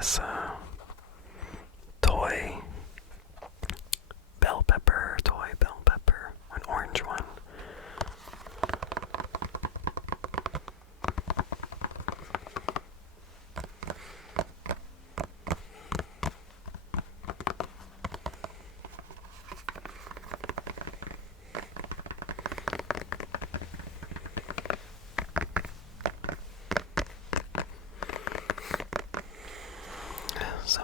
this toy bell pepper, an orange one. So,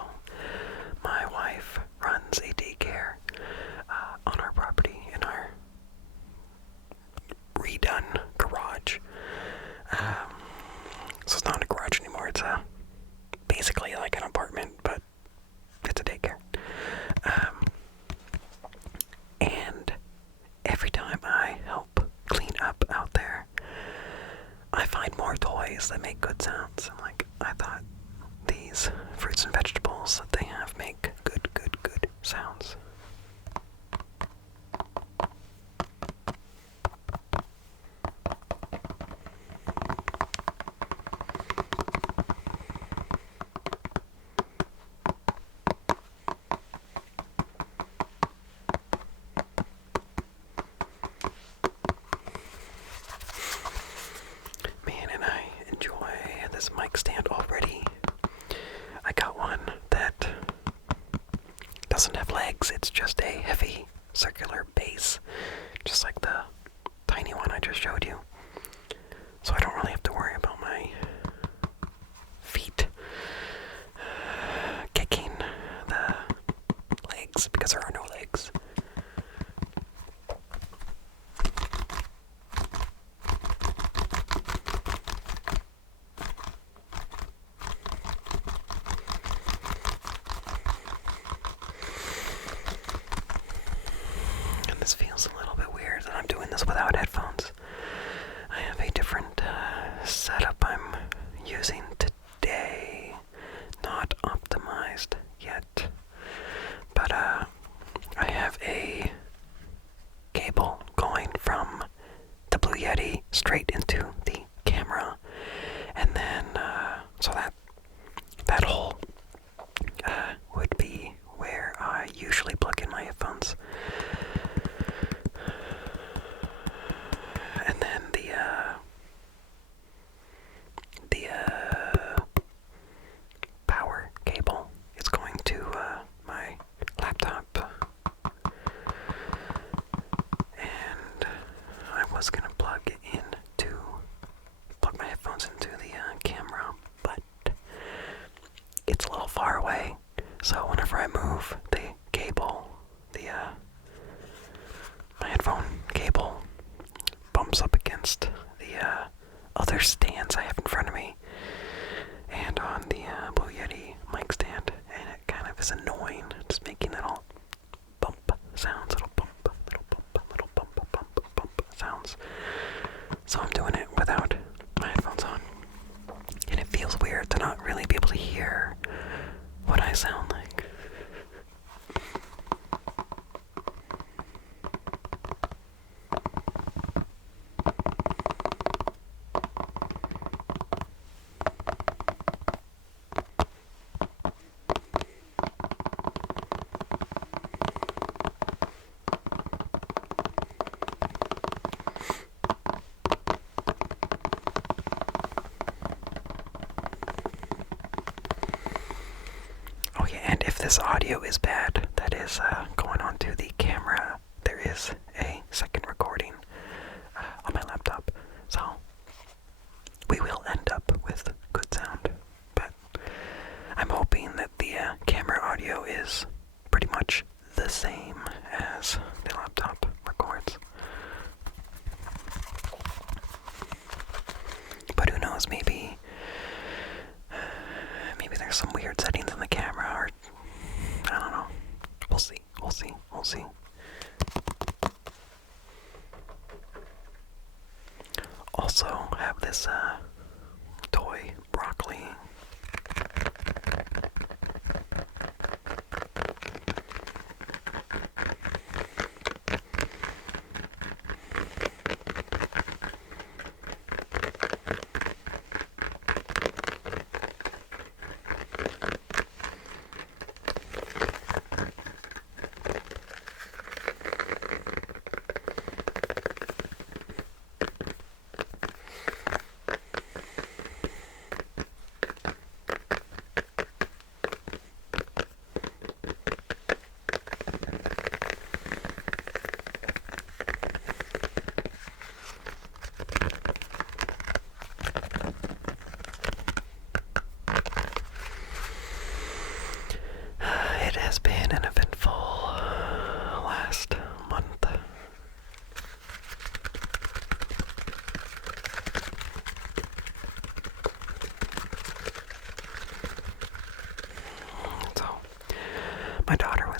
my wife runs a daycare on our property in our redone garage. So it's not a garage anymore. It's basically like an apartment, but it's a daycare. And every time I help clean up out there, I find more toys that make good sounds. And I thought these fruits and vegetables that they have make good sounds. Man, and I enjoy this mic stand already. I got one that doesn't have legs. It's just a heavy circular base, just like the tiny one I just showed you. So I don't really have to worry about my feet kicking the legs because there are no legs. This feels a little bit weird that I'm doing this without headphones. I have a different setup I'm using today. Not optimized yet. But I have a cable going from the Blue Yeti straight into the camera. And then, so that hole would be where I usually plug in my headphones. And then the power cable is going to my laptop. And I was gonna plug my headphones into the camera, but it's a little far away. So whenever I move the cable, my headphone cable bumps up against the other stands I have in front of me and on the Blue Yeti mic stand, and it kind of is annoying, just making little bump sounds, little bump sounds. So I'm doing it without my headphones on, and it feels weird to not really be able to hear what I sound like. If this audio is bad, that is going onto the camera, there is a second recording on my laptop, so we will end up with good sound. But I'm hoping that the camera audio is pretty much the same as the laptop records. But who knows, maybe there's some weird settings in the camera, or I don't know. We'll see.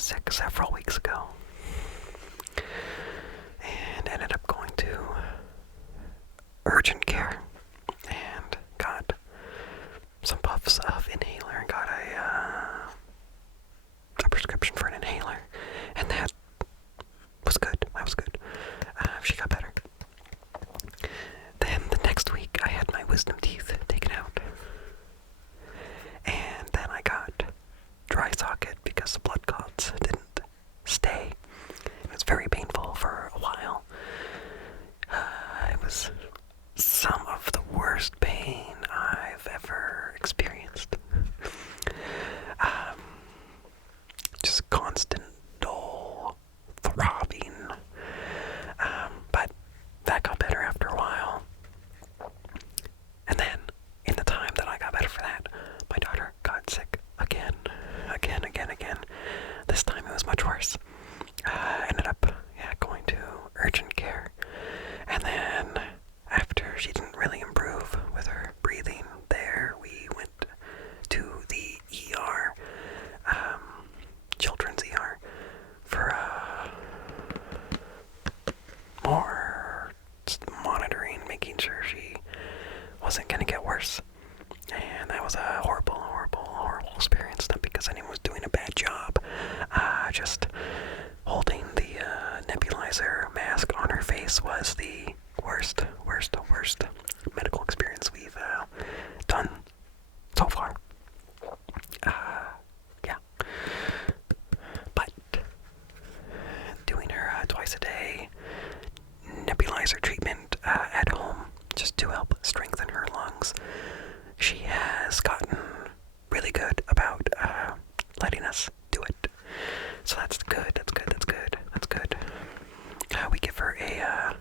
sick several weeks ago and ended up going to urgent care and got some puffs of inhaler and got a prescription for an inhaler, and that was good. That was good. She got better. Then the next week I had my wisdom teeth taken out, and then I got dry socket because the blood clots didn't stay. It was very painful for a while. It was some of the worst pain I've ever experienced. Just constant, dull, throbbing. But that got better after a while. And then, in the time that I got better for that, my daughter got sick again. This time it was much worse. Ended up, going to urgent care. And then, after she didn't really improve with her breathing there, we went to the ER, children's ER, for more monitoring, making sure she wasn't going to get worse. And that was a horrible experience, not because anyone was doing a bad job, just holding the nebulizer mask on her face was the worst medical experience we've done so far. But doing her twice a day nebulizer treatment at home just to help strengthen her lungs, she has gotten really good about letting us do it. So that's good. We give her a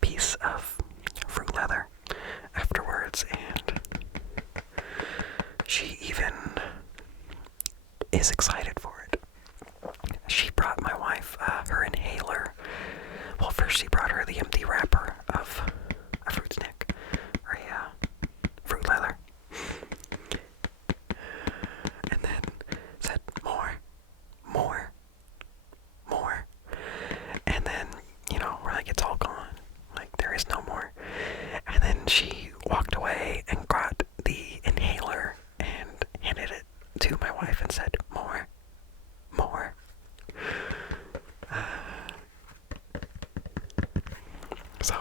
piece of fruit leather afterwards, and she even is excited for it. She brought my wife her inhaler. Well, first she brought her the empty wrapper of a fruit snack, or a fruit leather, and then said, more, and then, we're like, it's all gone, like, there is no more. And then she walked away and got the inhaler and handed it to my wife and said, more. So,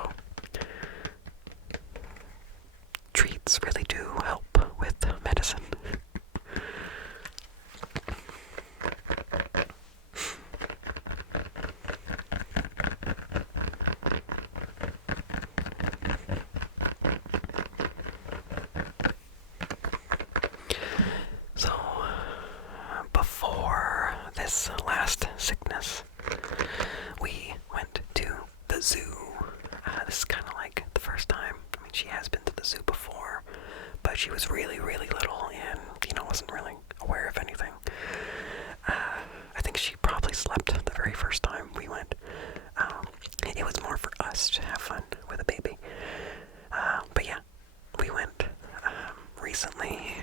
treats really do help with medicine. So, before this last sickness, we went to the zoo. This is kind of like the first time. I mean, she has been to the zoo before, but she was really little and, wasn't really aware of anything. I think she probably slept the very first time we went. It was more for us to have fun with a baby. But yeah, we went recently.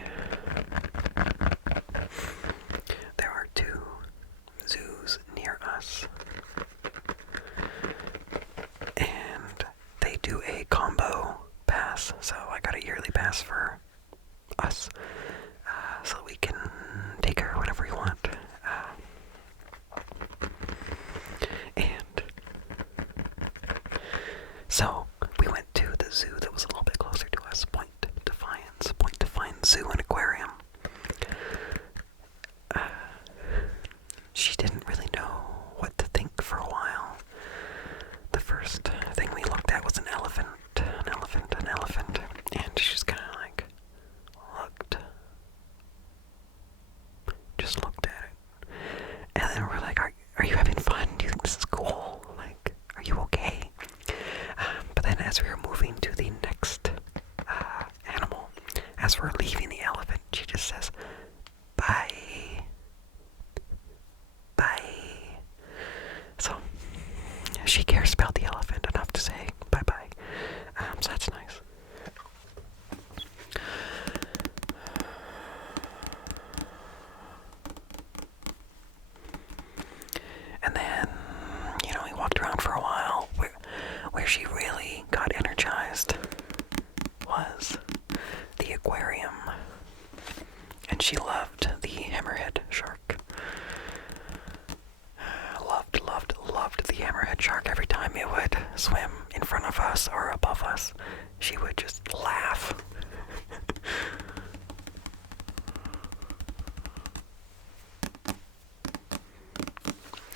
There are 2 zoos near us, and they do a combo pass, so I got a yearly pass for us, so we can take her whenever we want. And so we went to the zoo that was a little bit closer to us, Point Defiance Zoo and Aquarium. She didn't really know what to think for a while. The first thing we looked at was an elephant, and she just kind of like just looked at it. And then we're like, are you having fun? Do you think this is cool? Like, are you okay? But then as we were moving to the next animal, as we're leaving the elephant, she just says, bye. So, she cares about the elephant enough to say bye-bye. So that's nice. And she loved the hammerhead shark. Loved the hammerhead shark. Every time it would swim in front of us or above us, she would just laugh.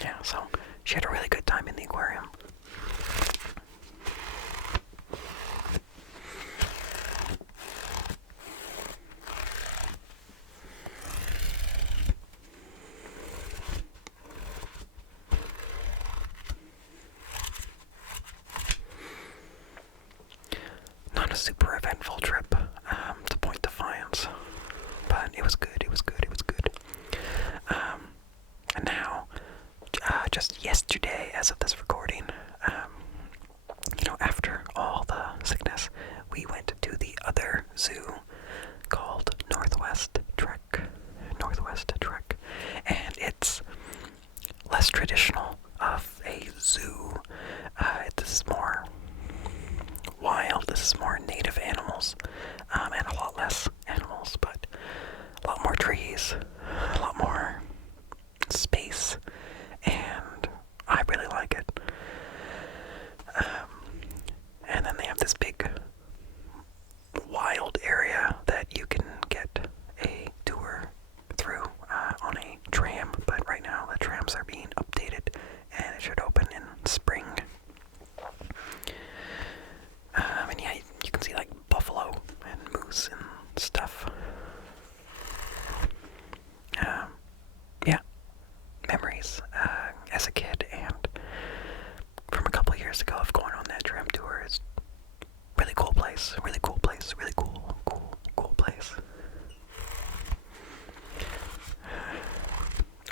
Yeah, so she had a really good time in the aquarium. Not a super eventful trip to Point Defiance, but it was good. And now, just yesterday, as of this recording, after all the sickness, we went to the other zoo called Northwest Trek, and it's less traditional of a zoo. This is more wild. This is more native animals, and a lot less animals, but a lot more trees, a lot more space, and I really like it. And then they have this big wild area that you can get a tour through on a tram, but right now the trams are being updated and it should open in spring. And yeah, you can see like buffalo and moose and stuff. Yeah, memories as a kid and from a couple years ago of going on that tram tour. It's really cool place, really cool place.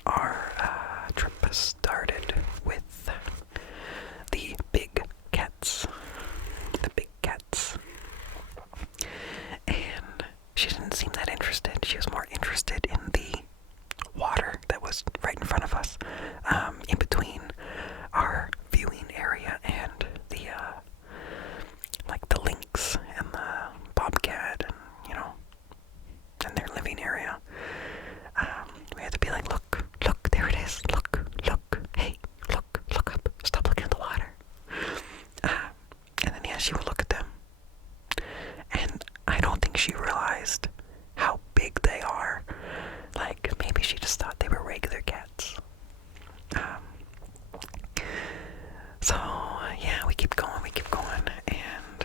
Our trip started with the big cats. And she didn't seem that interested. She was more interested in the water that was right in front of us, in between our viewing area and the lynx and the bobcat and their living area. We had to be like, look, there it is, look, hey, look up, stop looking at the water. And then she would look at them, and I don't think she realized how big they are. Like, maybe she just thought they were regular cats. So, yeah, we keep going, and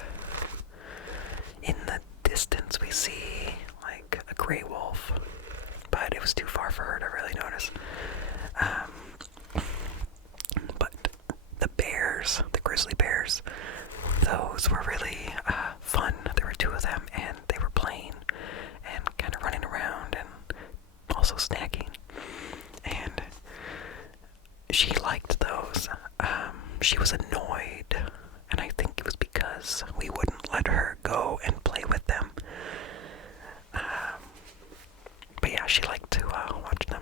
in the distance we see, like, a gray wolf, but it was too far for her to really notice. But the bears, the grizzly bears, those were really fun. There were two of them, and they were playing and kind of running around and also snacking. And she liked those. She was annoyed, and I think it was because we wouldn't let her go and play with them. But yeah, she liked to watch them.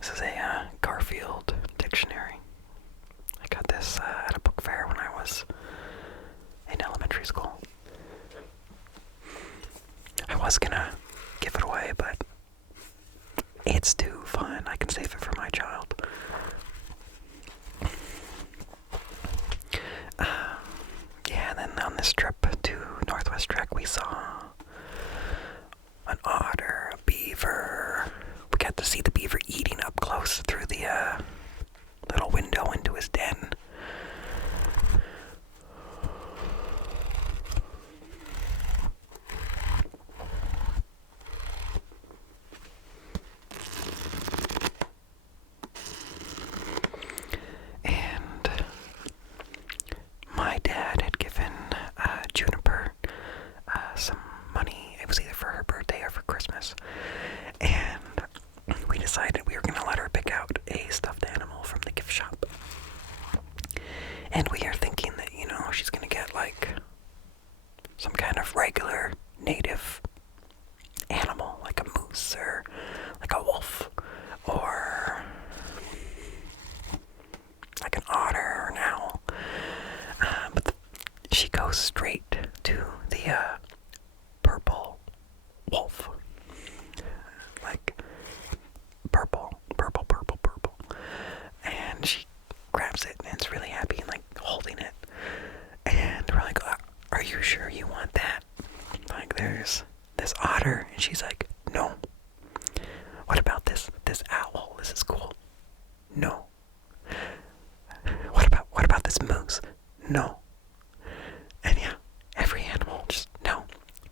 This is a Garfield dictionary. I got this at a book fair when I was in elementary school. I was gonna give it away, but it's too fun. I can save it for my child. Yeah, and then on this trip to Northwest Trek, we saw an otter, a beaver. We got to see the beaver eating up close through the little window into his den. And my dad had given Juniper some money. It was either for her birthday or for Christmas. And we decided we were going to let her pick out a stuffed animal from the gift shop. And we are thinking that, she's going to get like some kind of regular native there's this otter, and she's like, no. What about this owl? This is cool. No. What about this moose? No. And yeah, every animal just no.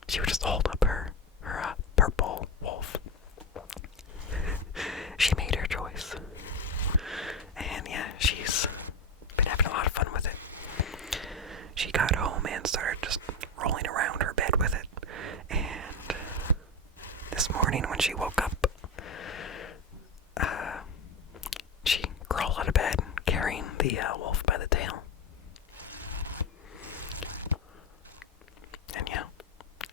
She would just hold up her purple wolf. She made her choice. And yeah, she's been having a lot of fun with it. She got home and started just rolling around her bed with it. And this morning when she woke up, she crawled out of bed carrying the wolf by the tail. And yeah,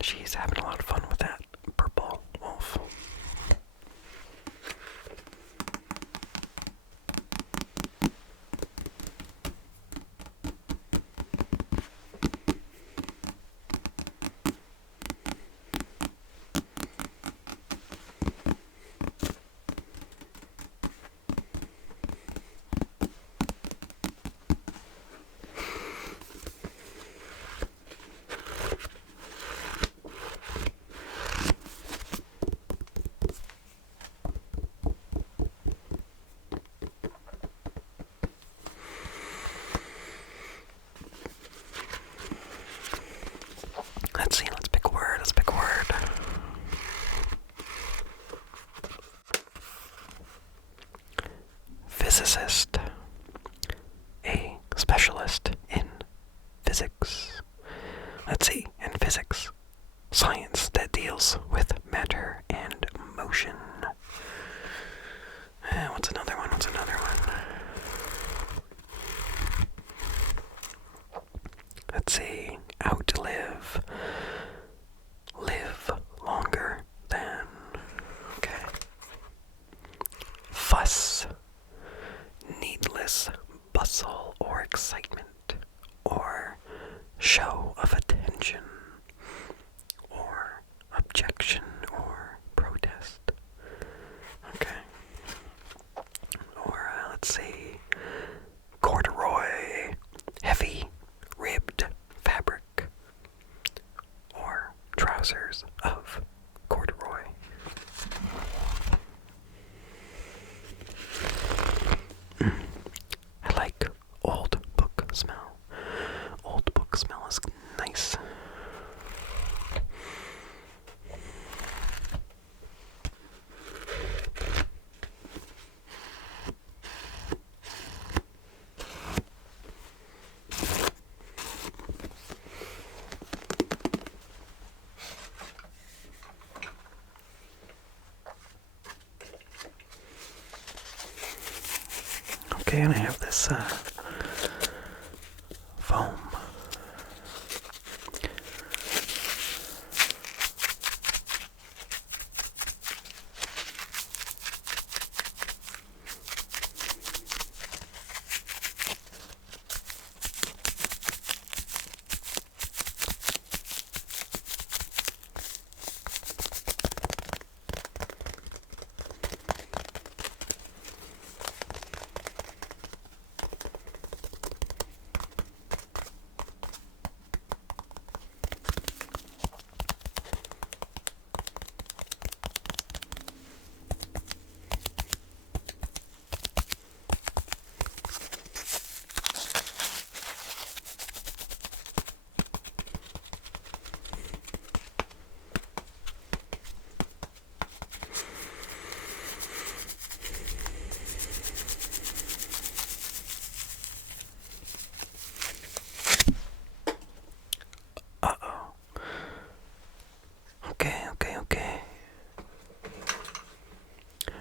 she's having a lot of fun with that purple wolf. Let's see, let's pick a word. Physicist. A specialist in physics. Let's see, in physics. Science that deals with matter and motion. What's another one? Let's see, outlive. Live longer than. Okay. Fuss. Needless bustle or excitement, or show of attention, or objection or protest. Okay. Or let's see, corduroy, heavy ribbed fabric, or trousers of corduroy. I like old book smell. Old book smell is nice. Okay, and I have this foam. Okay.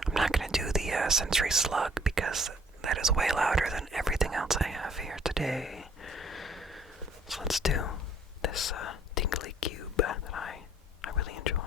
I'm not gonna do the sensory slug because that is way louder than everything else I have here today. So let's do this tingly cube that I really enjoy.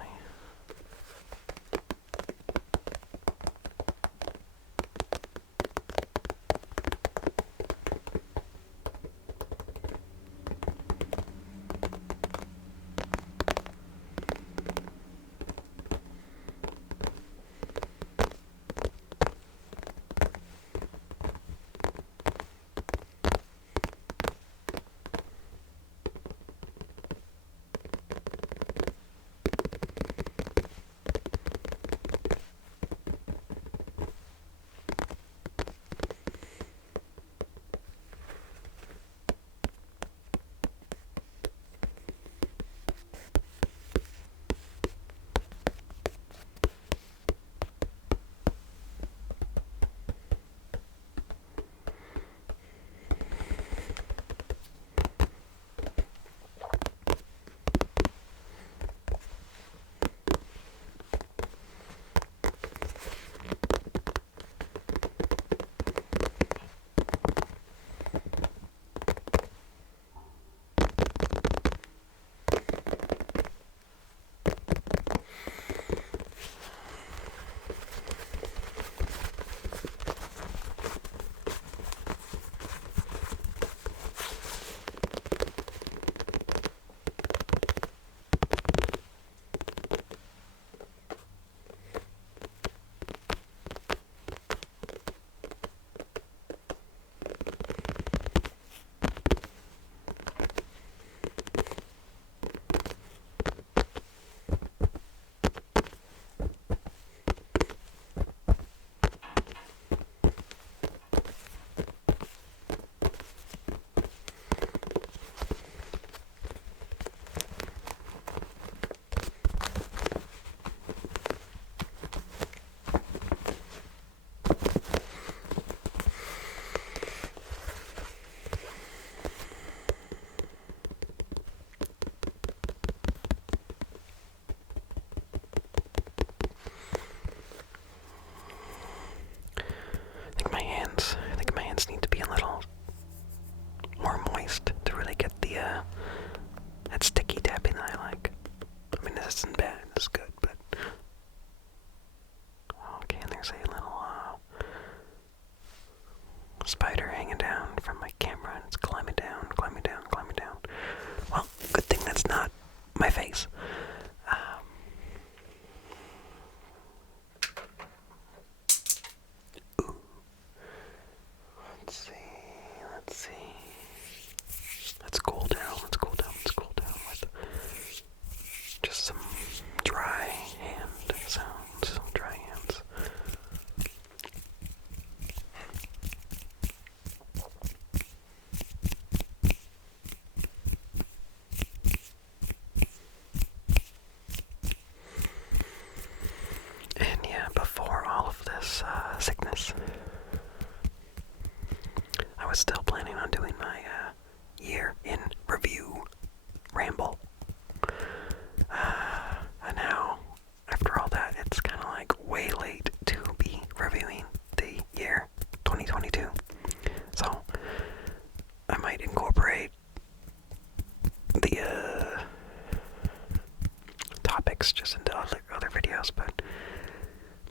topics just into other videos, but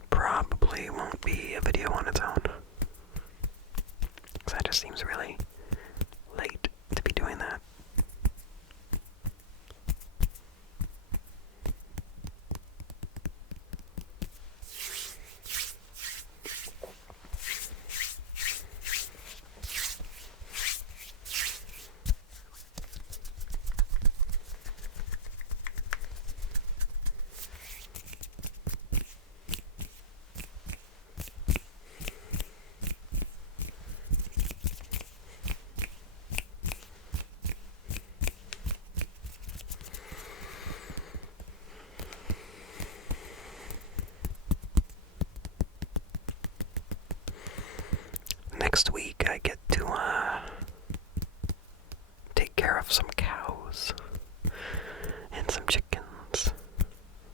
probably won't be a video on its own. Because that just seems really late to be doing that. Next week I get to take care of some cows and some chickens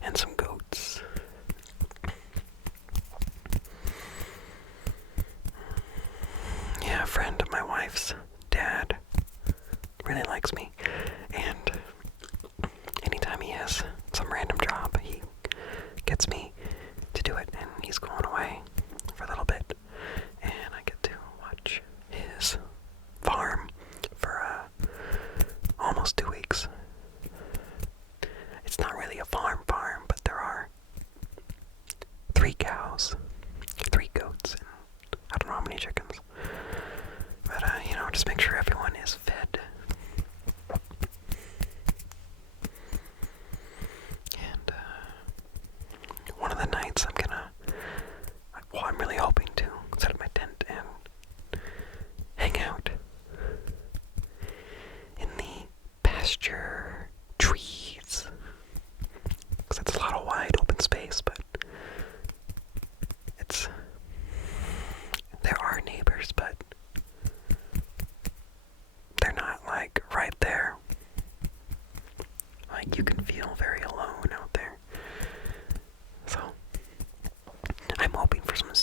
and some goats. Yeah, a friend of my wife's dad really likes me, and anytime he has some random job, he gets me to do it, and he's going away for a little bit, and I get to watch his farm for almost 2 weeks. It's not really a farm, but there are 3 cows, 3 goats, and I don't know how many chickens. But, just make sure everyone is fed. And, one of the nights I'm really hoping to set up my tent and hang out in the pasture trees. Because it's a lot of wide open space, but there are neighbors, but they're not like right there. Like you can feel very alone out there. So I'm hoping for some